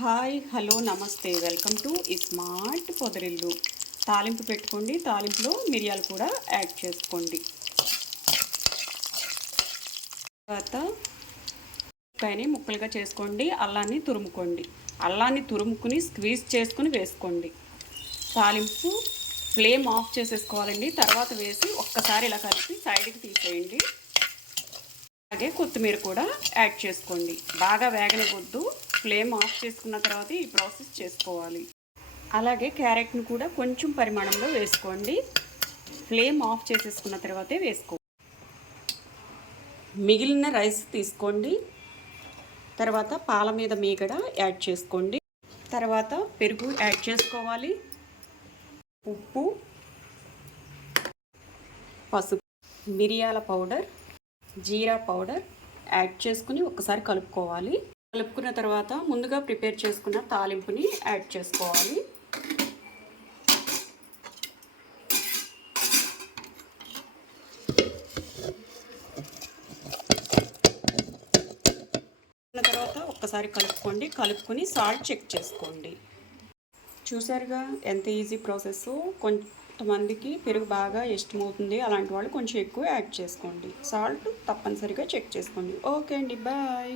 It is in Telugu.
హాయ్ హలో నమస్తే. Welcome to Smart Podarillu. తాలింపు పెట్టుకోండి. తాలింపులో మిరియాలు కూడా యాడ్ చేసుకోండి. తర్వాత ఉల్లిపాయని ముక్కలుగా చేసుకోండి. అల్లాన్ని తురుముకోండి. అల్లాన్ని తురుముకుని స్క్వీజ్ చేసుకుని వేసుకోండి. తాలింపు ఫ్లేమ్ ఆఫ్ చేసేసుకోవాలండి. తర్వాత వేసి ఒక్కసారి ఇలా కలిపి సైడ్కి తీసేయండి. అలాగే కొత్తిమీర కూడా యాడ్ చేసుకోండి. బాగా వేగనివద్దు ఫ్లేమ్ ఆఫ్ చేసుకున్న తర్వాత ఈ ప్రాసెస్ చేసుకోవాలి. అలాగే క్యారెట్ను కూడా కొంచెం పరిమాణంలో వేసుకోండి. ఫ్లేమ్ ఆఫ్ చేసేసుకున్న తర్వాతే వేసుకో. మిగిలిన రైస్ తీసుకోండి. తర్వాత పాల మీద మీగడ యాడ్ చేసుకోండి. తర్వాత పెరుగు యాడ్ చేసుకోవాలి. ఉప్పు పసుపు మిరియాల పౌడర్ జీరా పౌడర్ యాడ్ చేసుకుని ఒకసారి కలుపుకోవాలి. కలుపుకున్న తర్వాత ముందుగా ప్రిపేర్ చేసుకున్న తాలింపుని యాడ్ చేసుకోవాలి. తర్వాత ఒక్కసారి కలుపుకోండి. కలుపుకొని సాల్ట్ చెక్ చేసుకోండి. చూసారుగా ఎంత ఈజీ ప్రాసెస్. కొంతమందికి పెరుగు బాగా ఇష్టమవుతుంది. అలాంటి వాళ్ళు కొంచెం ఎక్కువ యాడ్ చేసుకోండి. సాల్ట్ తప్పనిసరిగా చెక్ చేసుకోండి. ఓకే అండి. బాయ్.